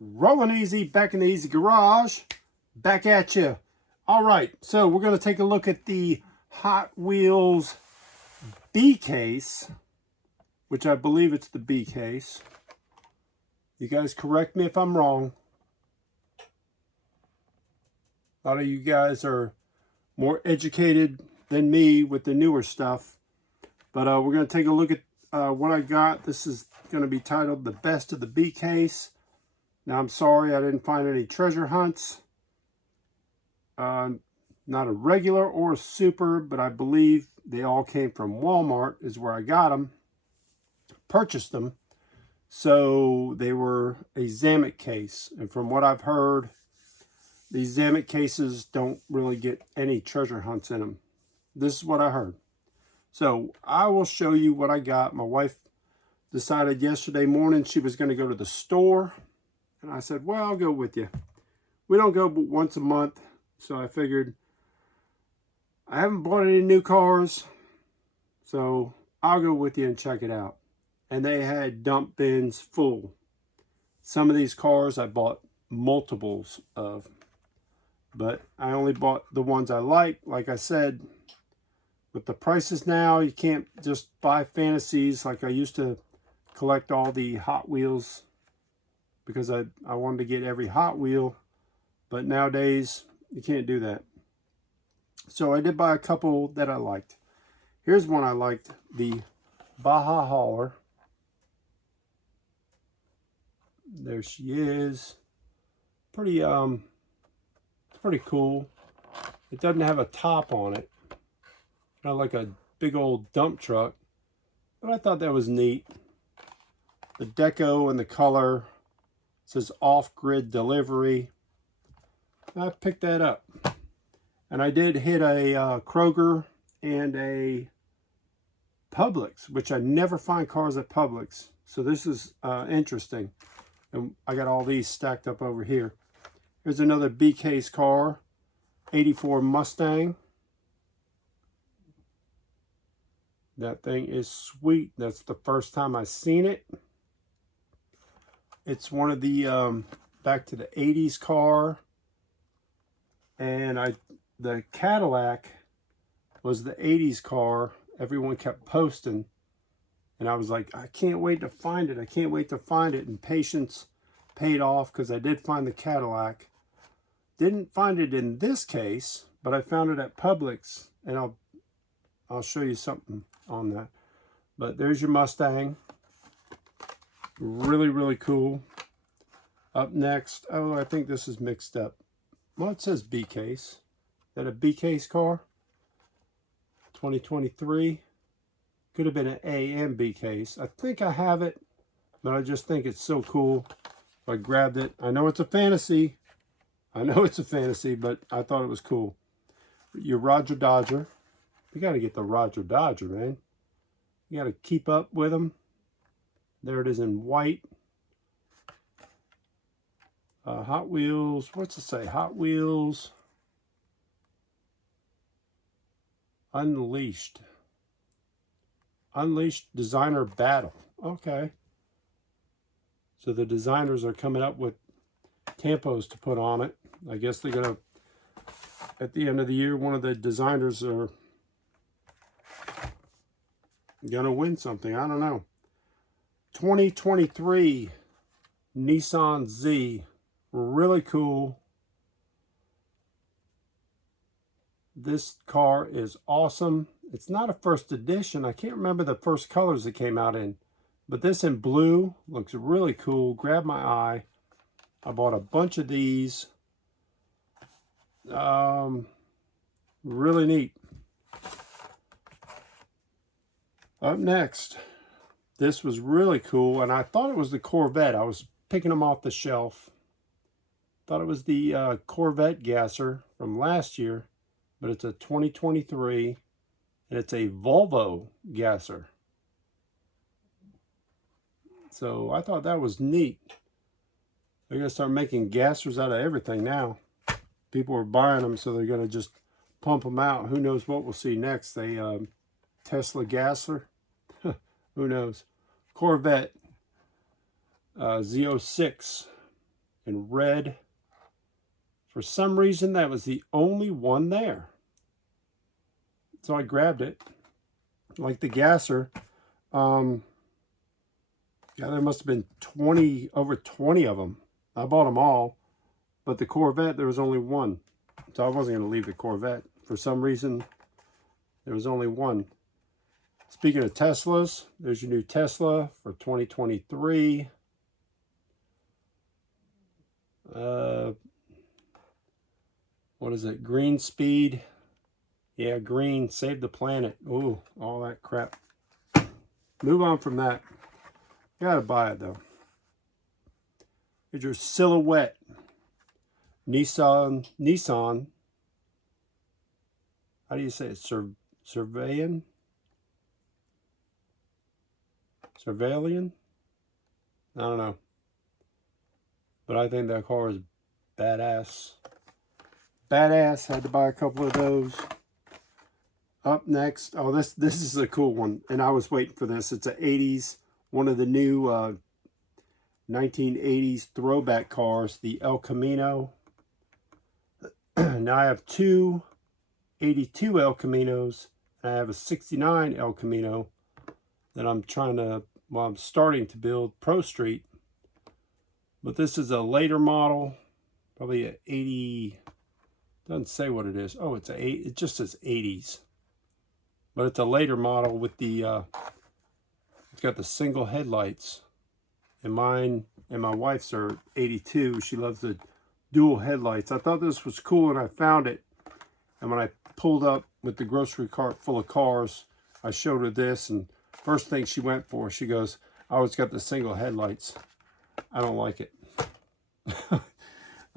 Rolling easy, back in the easy garage, back at you. All right, so we're going to take a look at the Hot Wheels B case, which I believe it's the B case. You guys correct me if I'm wrong. A lot of you guys are more educated than me with the newer stuff. But we're going to take a look at what I got. This is going to be titled The Best of the B Case. Now, I'm sorry I didn't find any treasure hunts. Not a regular or a super, but I believe they all came from Walmart is where I got them. Purchased them. So they were a Zamet case. And from what I've heard, these Zamet cases don't really get any treasure hunts in them. This is what I heard. So I will show you what I got. My wife decided yesterday morning she was going to go to the store. And I said, well, I'll go with you. We don't go but once a month. So I figured I haven't bought any new cars. So I'll go with you and check it out. And they had dump bins full. Some of these cars I bought multiples of. But I only bought the ones I like I said. With the prices now, you can't just buy fantasies like I used to collect all the Hot Wheels because I wanted to get every Hot Wheel. But nowadays, you can't do that. So I did buy a couple that I liked. Here's one I liked, the Baja Hauler. There she is. Pretty, it's pretty cool. It doesn't have a top on it. Not like a big old dump truck. But I thought that was neat. The deco and the color says off-grid delivery. I picked that up. And I did hit a Kroger and a Publix, which I never find cars at Publix. So this is interesting. And I got all these stacked up over here. Here's another B case car, 84 Mustang. That thing is sweet. That's the first time I've seen it. It's one of the back to the 80s car. And the Cadillac was the 80s car. Everyone kept posting. And I was like, I can't wait to find it. I can't wait to find it. And patience paid off because I did find the Cadillac. Didn't find it in this case, but I found it at Publix. And I'll show you something on that. But there's your Mustang. Really, really cool. Up next, oh, I think this is mixed up. Well, it says B case. Is that a B case car? 2023. Could have been an A and B case. I think I have it, but I just think it's so cool. I grabbed it. I know it's a fantasy. I know it's a fantasy, but I thought it was cool. Your Roger Dodger. You got to get the Roger Dodger, man. You got to keep up with them. There it is in white. Hot Wheels. What's it say? Hot Wheels Unleashed. Unleashed Designer Battle. Okay. So the designers are coming up with tampos to put on it. I guess they're going to, at the end of the year, one of the designers are going to win something. I don't know. 2023 Nissan Z. Really cool. This car is awesome. It's not a first edition. I can't remember the first colors it came out in. But this in blue looks really cool. Grabbed my eye. I bought a bunch of these. Really neat. Up next, this was really cool. And I thought it was the Corvette. I was picking them off the shelf. Thought it was the Corvette gasser from last year. But it's a 2023. And it's a Volvo gasser. So I thought that was neat. They're going to start making gassers out of everything now. People are buying them, so they're going to just pump them out. Who knows what we'll see next? A Tesla gasser? Who knows? Corvette Z06. in red. For some reason, that was the only one there. So I grabbed it. Like the gasser. Yeah, there must have been over 20 of them. I bought them all. But the Corvette, there was only one. So I wasn't going to leave the Corvette. For some reason, there was only one. Speaking of Teslas, there's your new Tesla for 2023. What is it? Green speed. Yeah, green. Save the planet. Ooh, all that crap. Move on from that. You gotta buy it, though. Here's your Silhouette. Nissan. How do you say it? Surveillant? I don't know. But I think that car is badass. Had to buy a couple of those. Up next, oh, this is a cool one, and I was waiting for this. It's an 80s, one of the new 1980s throwback cars, the El Camino. Now I have two 82 El Caminos, and I have a 69 El Camino that I'm starting to build Pro Street. But this is a later model, probably an 80, doesn't say what it is. Oh, it just says 80s. But it's a later model with the, it's got the single headlights. And mine and my wife's are 82. She loves the dual headlights. I thought this was cool and I found it. And when I pulled up with the grocery cart full of cars, I showed her this. And first thing she went for, she goes, oh, it's got the single headlights. I don't like it.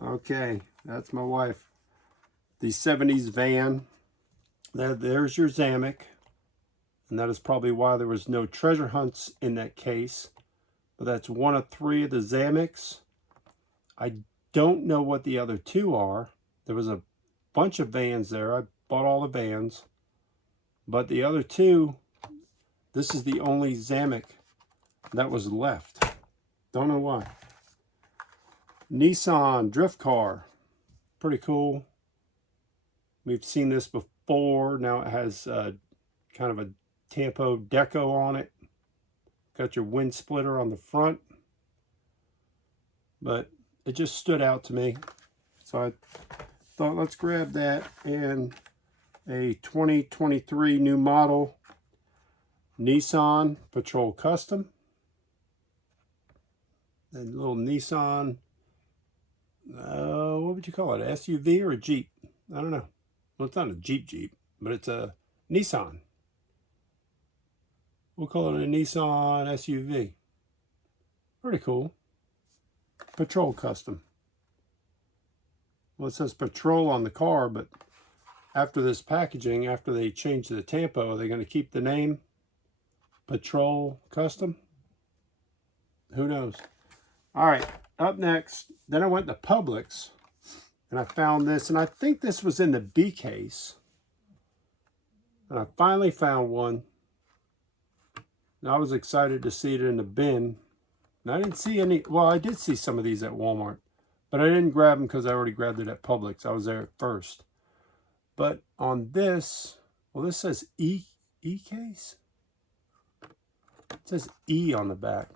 Okay, that's my wife. The 70s van. There's your Zamek. And that is probably why there was no treasure hunts in that case. But that's one of three of the Zameks. I don't know what the other two are. There was a bunch of vans there. I bought all the vans. But the other two, this is the only Zamek that was left. Don't know why. Nissan drift car. Pretty cool. We've seen this before. Now it has kind of a Tampo deco on it. Got your wind splitter on the front. But it just stood out to me. So I thought, let's grab that. And a 2023 new model Nissan Patrol Custom. And little Nissan, what would you call it? SUV or a Jeep? I don't know. Well, it's not a Jeep, but it's a Nissan. We'll call it a Nissan SUV. Pretty cool. Patrol Custom. Well, it says Patrol on the car, but after this packaging, after they change the Tampo, are they going to keep the name Patrol Custom? Who knows? All right, up next, then I went to Publix, and I found this, and I think this was in the B case. And I finally found one. And I was excited to see it in the bin. And I didn't see any, well, I did see some of these at Walmart, but I didn't grab them because I already grabbed it at Publix. I was there first. But on this, well, this says E case? It says E on the back.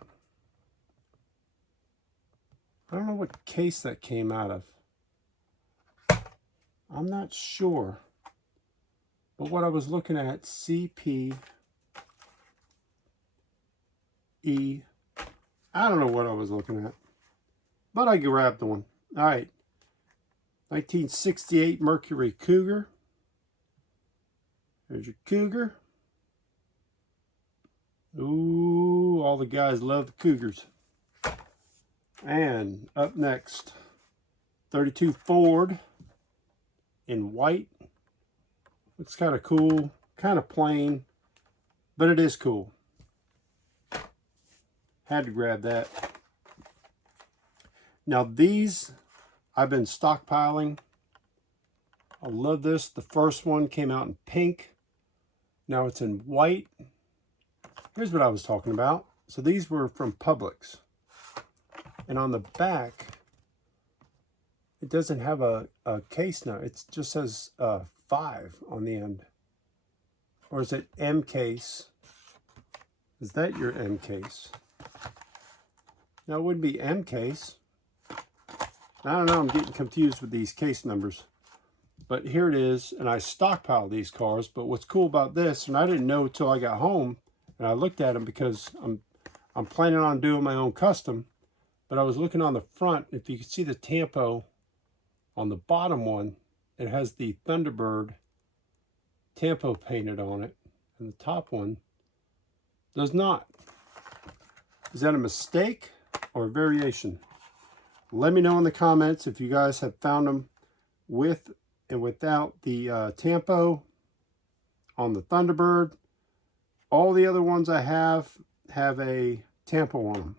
I don't know what case that came out of. I'm not sure. But what I was looking at, CPE. I don't know what I was looking at. But I grabbed the one. All right. 1968 Mercury Cougar. There's your Cougar. Ooh, all the guys love the Cougars. And up next, 32 Ford in white. Looks kind of cool, kind of plain, but it is cool. Had to grab that. Now these, I've been stockpiling. I love this. The first one came out in pink. Now it's in white. Here's what I was talking about. So these were from Publix. And on the back, It doesn't have a case now. It just says 5 on the end. Or is it M case? Is that your M case? No, it wouldn't be M case. I don't know, I'm getting confused with these case numbers. But here it is, and I stockpile these cars. But what's cool about this, and I didn't know until I got home, and I looked at them because I'm planning on doing my own custom. But I was looking on the front, if you can see the tampo on the bottom one, it has the Thunderbird tampo painted on it, and the top one does not. Is that a mistake or a variation? Let me know in the comments if you guys have found them with and without the tampo on the Thunderbird. All the other ones I have a tampo on them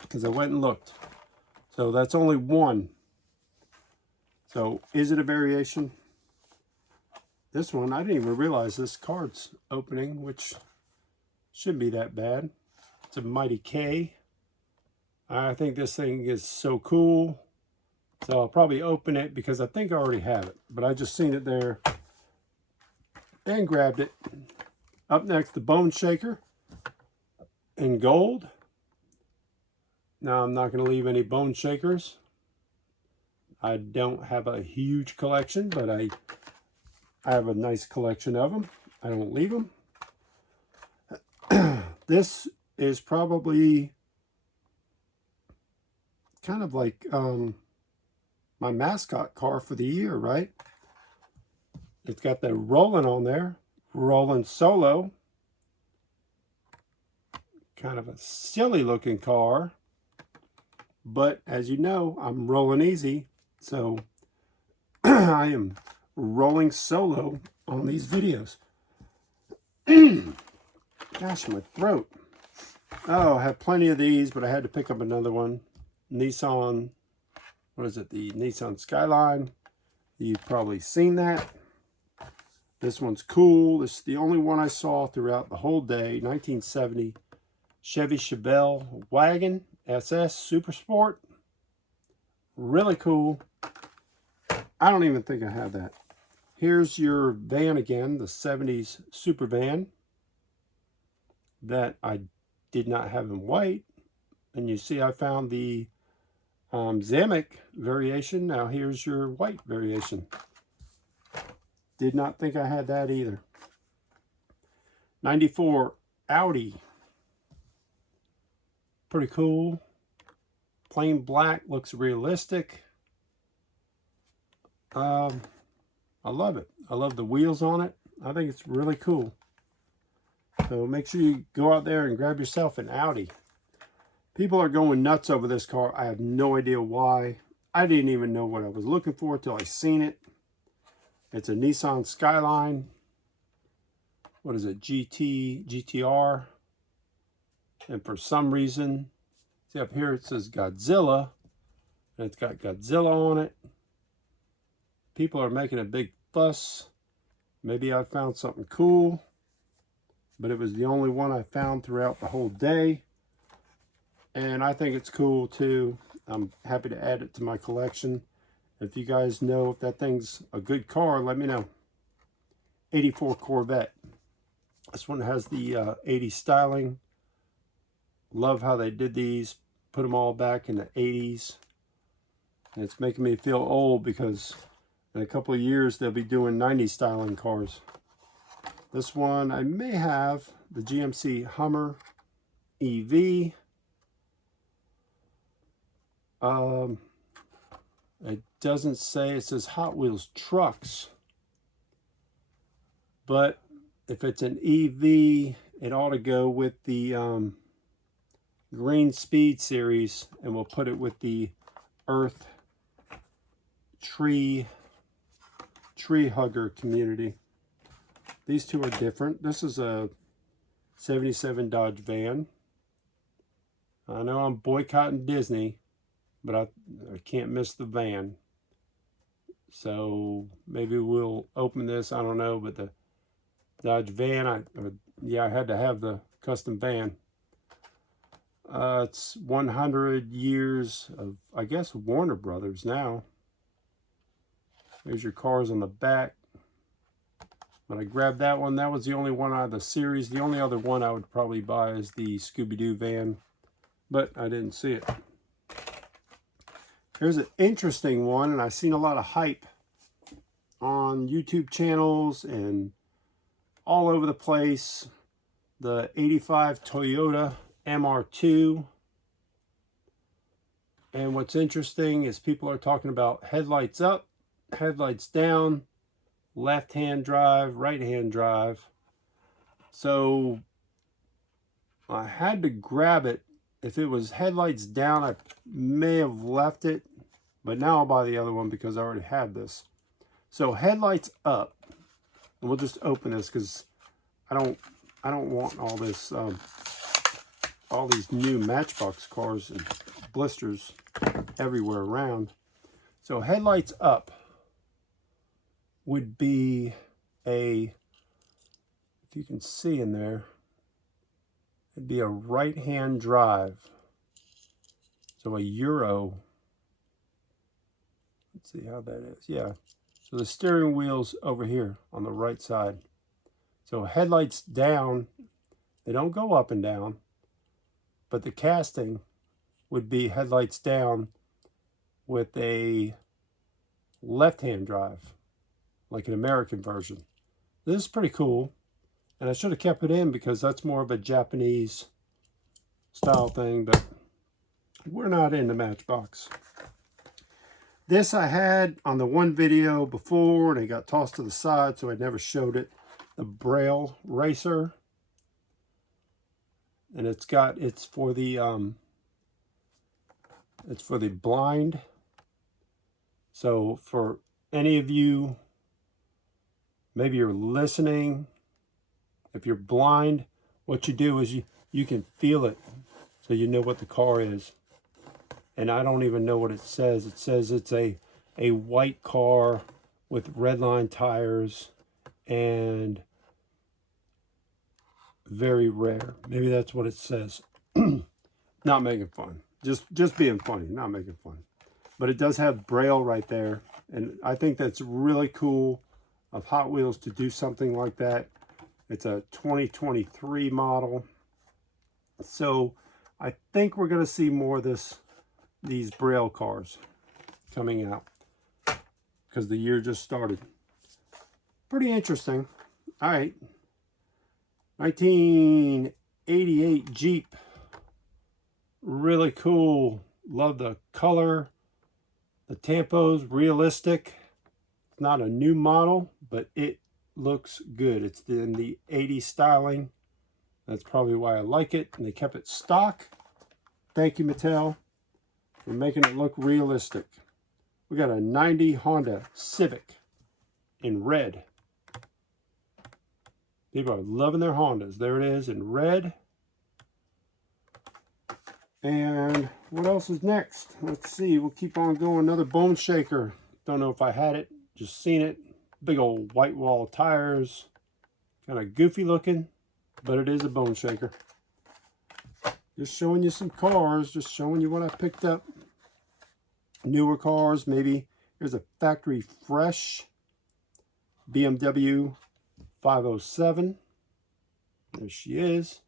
because I went and looked. So that's only one. So is it a variation? This one, I didn't even realize this card's opening, which shouldn't be that bad. It's a Mighty K. I think this thing is so cool. So I'll probably open it because I think I already have it. But I just seen it there and grabbed it. Up next, the Bone Shaker in gold. Now I'm not going to leave any Bone Shakers. I don't have a huge collection, but I have a nice collection of them. I don't leave them. This is probably kind of like my mascot car for the year, right? It's got the Roland on there. Roland Solo. Kind of a silly looking car. But as you know, I'm rolling easy. So I am rolling solo on these videos. Gosh, my throat. Oh, I have plenty of these, but I had to pick up another one. Nissan, what is it? The Nissan Skyline. You've probably seen that. This one's cool. This is the only one I saw throughout the whole day. 1970 Chevy Chevelle Wagon SS Super Sport. Really cool. I don't even think I have that. Here's your van again, the 70s Super Van that I did not have in white. And you see I found the Zamek variation. Now here's your white variation. Did not think I had that either. 94 Audi. Pretty cool. Plain black, looks realistic. I love it. I love the wheels on it. I think it's really cool. So make sure you go out there and grab yourself an Audi. People are going nuts over this car. I have no idea why. I didn't even know what I was looking for until I seen it. It's a Nissan Skyline. What is it? GTR. And for some reason, see up here it says Godzilla. And it's got Godzilla on it. People are making a big fuss. Maybe I found something cool. But it was the only one I found throughout the whole day. And I think it's cool too. I'm happy to add it to my collection. If you guys know if that thing's a good car, let me know. 84 Corvette. This one has the 80s styling. Love how they did these. Put them all back in the 80s. And it's making me feel old because in a couple of years they'll be doing 90s styling cars. This one I may have the GMC Hummer EV. It doesn't say, it says Hot Wheels trucks. But if it's an EV, it ought to go with the Green Speed series, and we'll put it with the Earth Tree Hugger community. These two are different. This is a 77 Dodge van. I know I'm boycotting Disney, but I can't miss the van. So maybe we'll open this, I don't know, but the Dodge van, I had to have the custom van. It's 100 years of, I guess, Warner Brothers now. There's your cars on the back. When I grabbed that one, that was the only one out of the series. The only other one I would probably buy is the Scooby-Doo van, but I didn't see it. Here's an interesting one, and I've seen a lot of hype on YouTube channels and all over the place. The 85 Toyota MR2. And what's interesting is people are talking about headlights up, headlights down, left-hand drive, right-hand drive. So I had to grab it. If it was headlights down, I may have left it, but now I'll buy the other one because I already had this. So headlights up, and we'll just open this because I don't want all this all these new Matchbox cars and blisters everywhere around. So headlights up would be a, if you can see in there, it'd be a right-hand drive. So a Euro. Let's see how that is. Yeah. So the steering wheel's over here on the right side. So headlights down, they don't go up and down, but the casting would be headlights down with a left-hand drive, like an American version. This is pretty cool, and I should have kept it in because that's more of a Japanese style thing, but we're not into Matchbox. This I had on the one video before, and it got tossed to the side, so I never showed it. The Braille Racer, and it's for the blind. So for any of you, maybe you're listening, if you're blind, what you do is you can feel it, so you know what the car is. And I don't even know what it says. It says it's a white car with red line tires and very rare. Maybe that's what it says. Not making fun. Just being funny, not making fun. But it does have Braille right there. And I think that's really cool of Hot Wheels to do something like that. It's a 2023 model. So I think we're going to see more of these Braille cars coming out because the year just started. Pretty interesting. All right. 1988 Jeep. Really cool. Love the color. The Tampo's realistic. Not a new model, but it looks good. It's in the 80s styling. That's probably why I like it. And they kept it stock. Thank you, Mattel, for making it look realistic. We got a 90 Honda Civic in red. People are loving their Hondas. There it is in red. And what else is next? Let's see. We'll keep on going. Another Bone Shaker. Don't know if I had it. Just seen it. Big old white wall tires. Kind of goofy looking, but it is a Bone Shaker. Just showing you some cars. Just showing you what I picked up. Newer cars. Maybe here's a factory fresh BMW 507. There she is.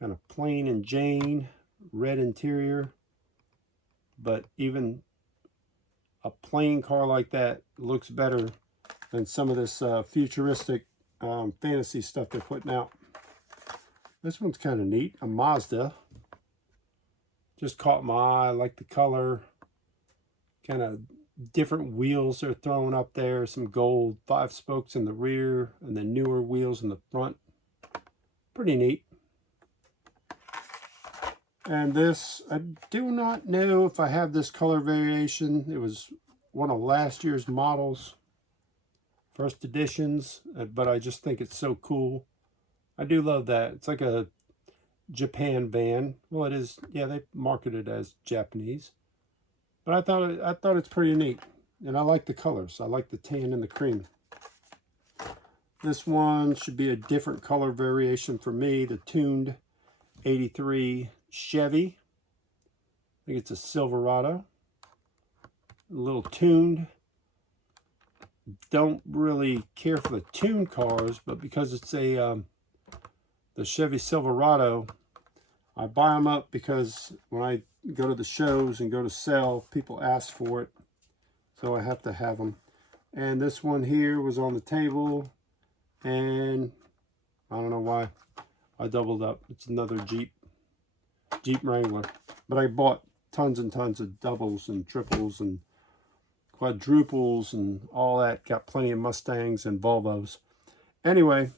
Kind of plain and Jane. Red interior. But even a plain car like that looks better than some of this futuristic fantasy stuff they're putting out. This one's kind of neat. A Mazda. Just caught my eye. I like the color. Kind of different wheels are thrown up there. Some gold 5 spokes in the rear and the newer wheels in the front. Pretty neat. And this, I do not know if I have this color variation. It was one of last year's models. First editions. But I just think it's so cool. I do love that. It's like a Japan van. Well, it is. Yeah, they market it as Japanese. But I thought it's pretty neat. And I like the colors. I like the tan and the cream. This one should be a different color variation for me. The tuned 83 Chevy. I think it's a Silverado. A little tuned. Don't really care for the tuned cars, but because it's a the Chevy Silverado, I buy them up because when I go to the shows and go to sell, people ask for it, so I have to have them. And this one here was on the table, and I don't know why I doubled up. It's another Jeep Wrangler, but I bought tons and tons of doubles and triples and quadruples and all that. Got plenty of Mustangs and Volvos. Anyway,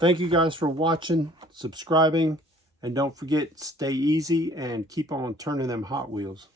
thank you guys for watching, subscribing, and don't forget, stay easy and keep on turning them Hot Wheels.